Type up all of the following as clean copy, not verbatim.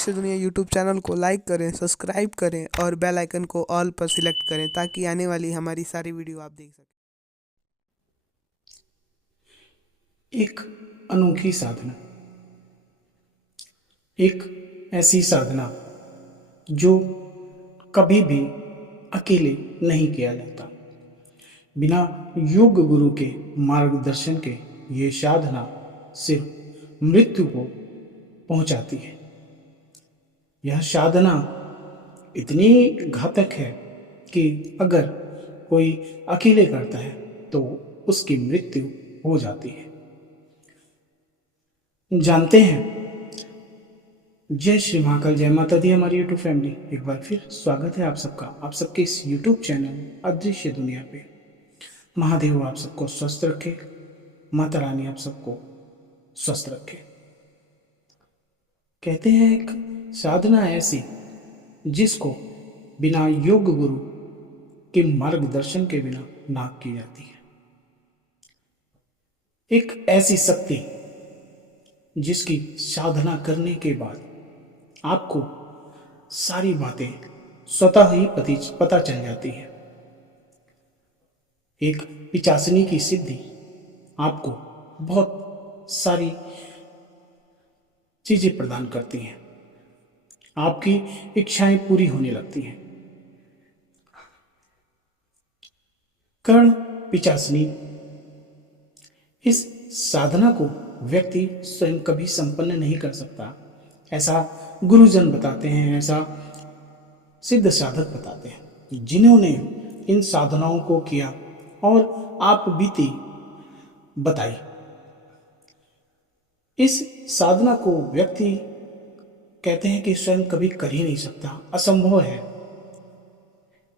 अदृश्य दुनिया YouTube channel को लाइक करें, सब्सक्राइब करें और बेल आइकन को ऑल पर सिलेक्ट करें ताकि आने वाली हमारी सारी वीडियो आप देख सकें। एक अनोखी साधना, एक ऐसी साधना जो कभी भी अकेले नहीं किया जाता। बिना योग गुरु के मार्गदर्शन के ये साधना सिर्फ मृत्यु को पहुंचाती है। यह साधना इतनी घातक है कि अगर कोई अकेले करता है तो उसकी मृत्यु हो जाती है। जानते हैं। जय श्री महाकाल, जय माता दी हमारी यूट्यूब फैमिली। एक बार फिर स्वागत है आप सबका, आप सबके इस यूट्यूब चैनल अदृश्य दुनिया पे। महादेव आप सबको स्वस्थ रखे, माता रानी आप सबको स्वस्थ रखे। कहते हैं एक साधना ऐसी जिसको बिना योग गुरु के मार्गदर्शन के बिना ना की जाती है। एक ऐसी शक्ति जिसकी साधना करने के बाद आपको सारी बातें स्वतः ही पता चल जाती है। एक पिचासनी की सिद्धि आपको बहुत सारी चीजें प्रदान करती हैं, आपकी इच्छाएं पूरी होने लगती हैं। कर्ण पिचासनी, इस साधना को व्यक्ति स्वयं कभी संपन्न नहीं कर सकता, ऐसा गुरुजन बताते हैं, ऐसा सिद्ध साधक बताते हैं जिन्होंने इन साधनाओं को किया और आप बीती बताई। इस साधना को व्यक्ति कहते हैं कि स्वयं कभी कर ही नहीं सकता, असंभव है।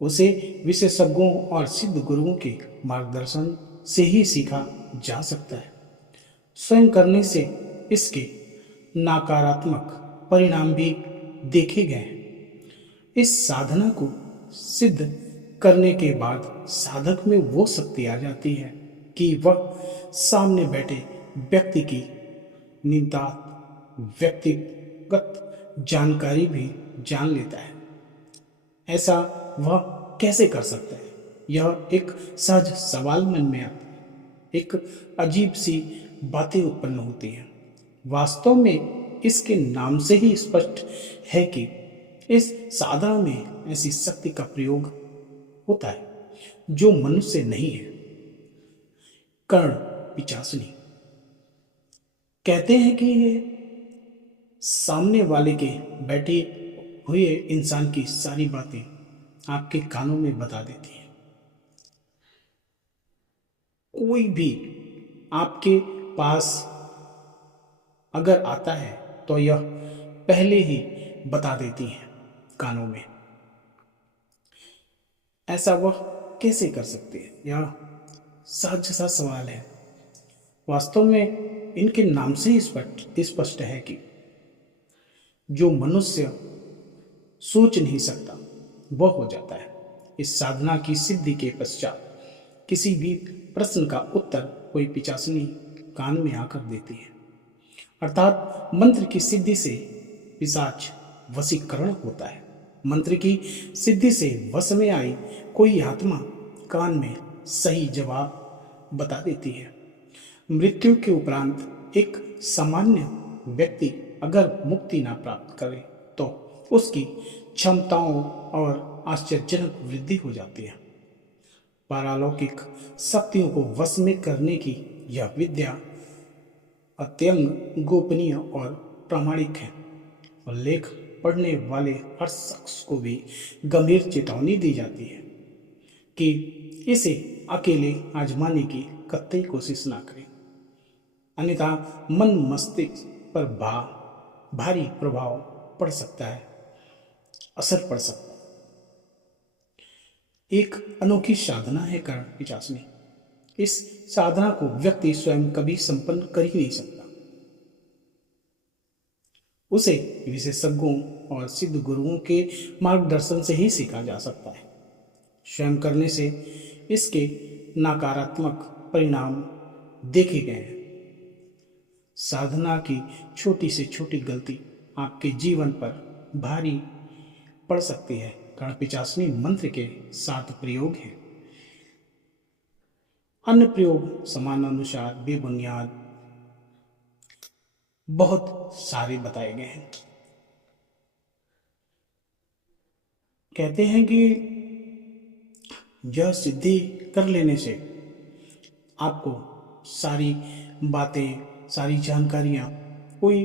उसे विशेषज्ञों और सिद्ध गुरुओं के मार्गदर्शन से ही सीखा जा सकता है। स्वयं करने से इसके नकारात्मक परिणाम भी देखे गए हैं। इस साधना को सिद्ध करने के बाद साधक में वो शक्ति आ जाती है कि वह सामने बैठे व्यक्ति की निंदा, व्यक्तिगत जानकारी भी जान लेता है। ऐसा वह कैसे कर सकता है? यह एक सहज सवाल मन में आता है। एक अजीब सी बातें उत्पन्न होती हैं। वास्तव में इसके नाम से ही स्पष्ट है कि इस साधना में ऐसी शक्ति का प्रयोग होता है जो मनुष्य नहीं है। कर्ण पिचासनी कहते हैं कि ये सामने वाले के बैठे हुए इंसान की सारी बातें आपके कानों में बता देती है। कोई भी आपके पास अगर आता है तो यह पहले ही बता देती है कानों में। ऐसा वह कैसे कर सकते हैं? यह सहज सा सवाल है। वास्तव में इनके नाम से ही स्पष्ट है कि जो मनुष्य सोच नहीं सकता वह हो जाता है। इस साधना की सिद्धि के पश्चात किसी भी प्रश्न का उत्तर कोई पिचासनी कान में आकर देती है। अर्थात मंत्र की सिद्धि से पिशाच वशीकरण होता है। मंत्र की सिद्धि से वश में आई कोई आत्मा कान में सही जवाब बता देती है। मृत्यु के उपरांत एक सामान्य व्यक्ति अगर मुक्ति ना प्राप्त करे तो उसकी क्षमताओं और आश्चर्यजनक वृद्धि हो जाती है। पारलौकिक शक्तियों को वश में करने की यह विद्या अत्यंत गोपनीय और प्रामाणिक है और लेख पढ़ने वाले हर शख्स को भी गंभीर चेतावनी दी जाती है कि इसे अकेले आजमाने की कतई कोशिश ना करें, अन्यथा मन मस्तिष्क पर भारी प्रभाव पड़ सकता है, असर पड़ सकता है। एक अनोखी साधना है कर्ण पिचासनी। इस साधना को व्यक्ति स्वयं कभी संपन्न कर ही नहीं सकता। उसे विशेषज्ञों और सिद्ध गुरुओं के मार्गदर्शन से ही सीखा जा सकता है। स्वयं करने से इसके नकारात्मक परिणाम देखे गए हैं। साधना की छोटी से छोटी गलती आपके जीवन पर भारी पड़ सकती है। कर्णपिचासनी मंत्र के 7 प्रयोग हैं। अन्य प्रयोग समानानुसार बेबुनियाद बहुत सारे बताए गए हैं। कहते हैं कि यह सिद्धि कर लेने से आपको सारी बातें, सारी जानकारियां, कोई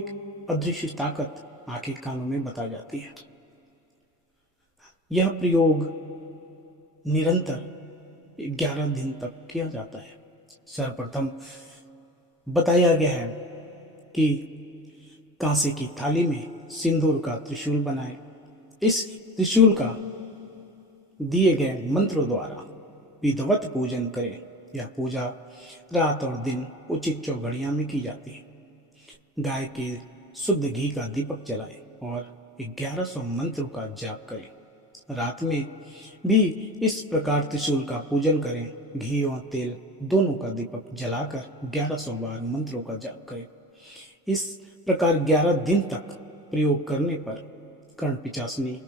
अदृश्य ताकत आंखें कानों में बता जाती है। यह प्रयोग निरंतर 11 दिन तक किया जाता है। सर्वप्रथम बताया गया है कि कांसे की थाली में सिंदूर का त्रिशूल बनाएं। इस त्रिशूल का दिए गए मंत्रों द्वारा विधिवत पूजन करें। यह पूजा रात और दिन उचित चौघड़िया में की जाती है। गाय के शुद्ध घी का दीपक जलाएं और 1100 मंत्रों का जाप करें। रात में भी इस प्रकार त्रिशूल का पूजन करें। घी और तेल दोनों का दीपक जलाकर 1100 बार मंत्रों का जाप करें। इस प्रकार 11 दिन तक प्रयोग करने पर कर्णपिचासनी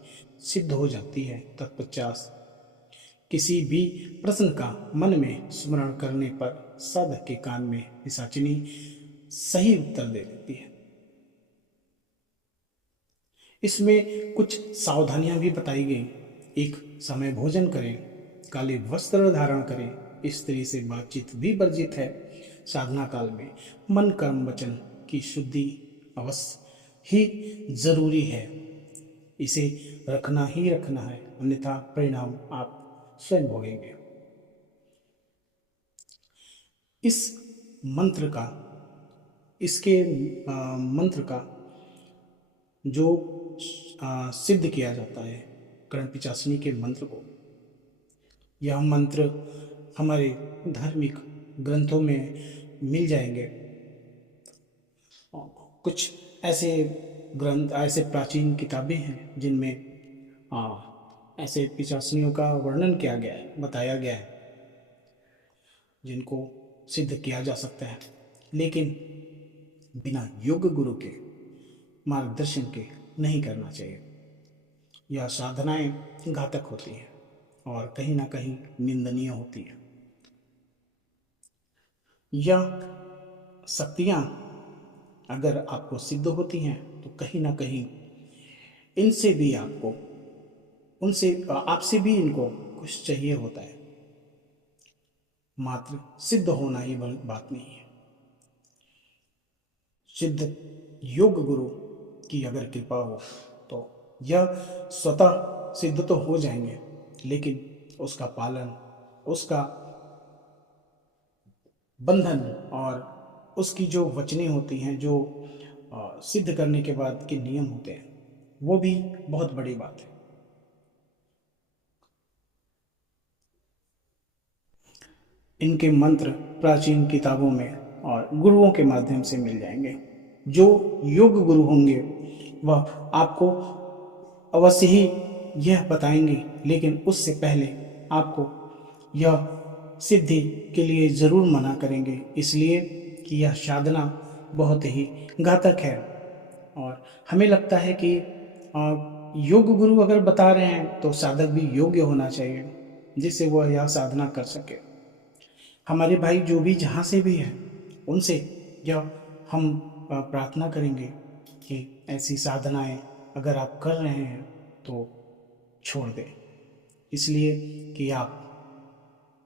सिद्ध हो जाती है। तत्पश्चात किसी भी प्रश्न का मन में स्मरण करने पर साधक के कान में पिशाचिनी सही उत्तर दे देती है। इसमें कुछ सावधानियां भी बताई गई। एक समय भोजन करें, काले वस्त्र धारण करें, स्त्री से बातचीत भी वर्जित है। साधना काल में मन कर्म वचन की शुद्धि अवश्य ही जरूरी है। इसे रखना ही रखना है, अन्यथा परिणाम आप स्वयं भोगेंगे। इस मंत्र का, इसके मंत्र का जो सिद्ध किया जाता है कर्णपिचासनी के मंत्र को, यह मंत्र हमारे धार्मिक ग्रंथों में मिल जाएंगे। कुछ ऐसे ग्रंथ, ऐसे प्राचीन किताबें हैं जिनमें ऐसे पिचासनियों का वर्णन किया गया है, बताया गया है, जिनको सिद्ध किया जा सकता है। लेकिन बिना योग गुरु के मार्गदर्शन के नहीं करना चाहिए। यह साधनाएं घातक होती हैं और कहीं ना कहीं निंदनीय होती है। यह शक्तियां अगर आपको सिद्ध होती हैं तो कहीं ना कहीं इनसे भी आपको, उनसे आपसे भी इनको कुछ चाहिए होता है। मात्र सिद्ध होना ही बात नहीं है। सिद्ध योग गुरु की अगर कृपा हो तो यह स्वतः सिद्ध तो हो जाएंगे, लेकिन उसका पालन, उसका बंधन और उसकी जो वचनें होती हैं, जो सिद्ध करने के बाद के नियम होते हैं, वो भी बहुत बड़ी बात है। इनके मंत्र प्राचीन किताबों में और गुरुओं के माध्यम से मिल जाएंगे। जो योग गुरु होंगे वह आपको अवश्य ही यह बताएंगे, लेकिन उससे पहले आपको यह सिद्धि के लिए जरूर मना करेंगे, इसलिए कि यह साधना बहुत ही घातक है। और हमें लगता है कि योग गुरु अगर बता रहे हैं तो साधक भी योग्य होना चाहिए, जिससे वह यह साधना कर सके। हमारे भाई जो भी जहाँ से भी हैं, उनसे यह हम प्रार्थना करेंगे कि ऐसी साधनाएं अगर आप कर रहे हैं तो छोड़ दें, इसलिए कि आप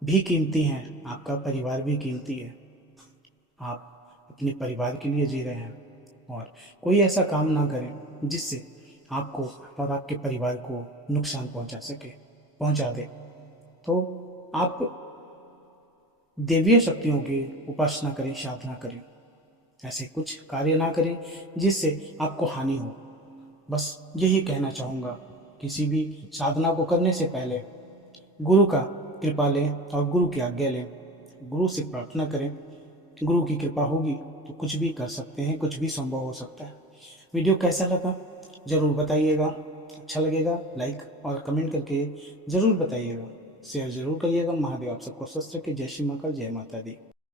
भी कीमती हैं, आपका परिवार भी कीमती है। आप अपने परिवार के लिए जी रहे हैं और कोई ऐसा काम ना करें जिससे आपको और आपके परिवार को नुकसान पहुंचा दे। तो आप देवीय शक्तियों की उपासना करें, साधना करें, ऐसे कुछ कार्य ना करें जिससे आपको हानि हो। बस यही कहना चाहूँगा। किसी भी साधना को करने से पहले गुरु का कृपा लें और गुरु की आज्ञा लें, गुरु से प्रार्थना करें। गुरु की कृपा होगी तो कुछ भी कर सकते हैं, कुछ भी संभव हो सकता है। वीडियो कैसा लगा ज़रूर बताइएगा। अच्छा लगेगा लाइक और कमेंट करके ज़रूर बताइएगा, शेयर ज़रूर करिएगा। महादेव आप सबको स्वस्थ रखे। जय श्री महाकाल, जय माता दी।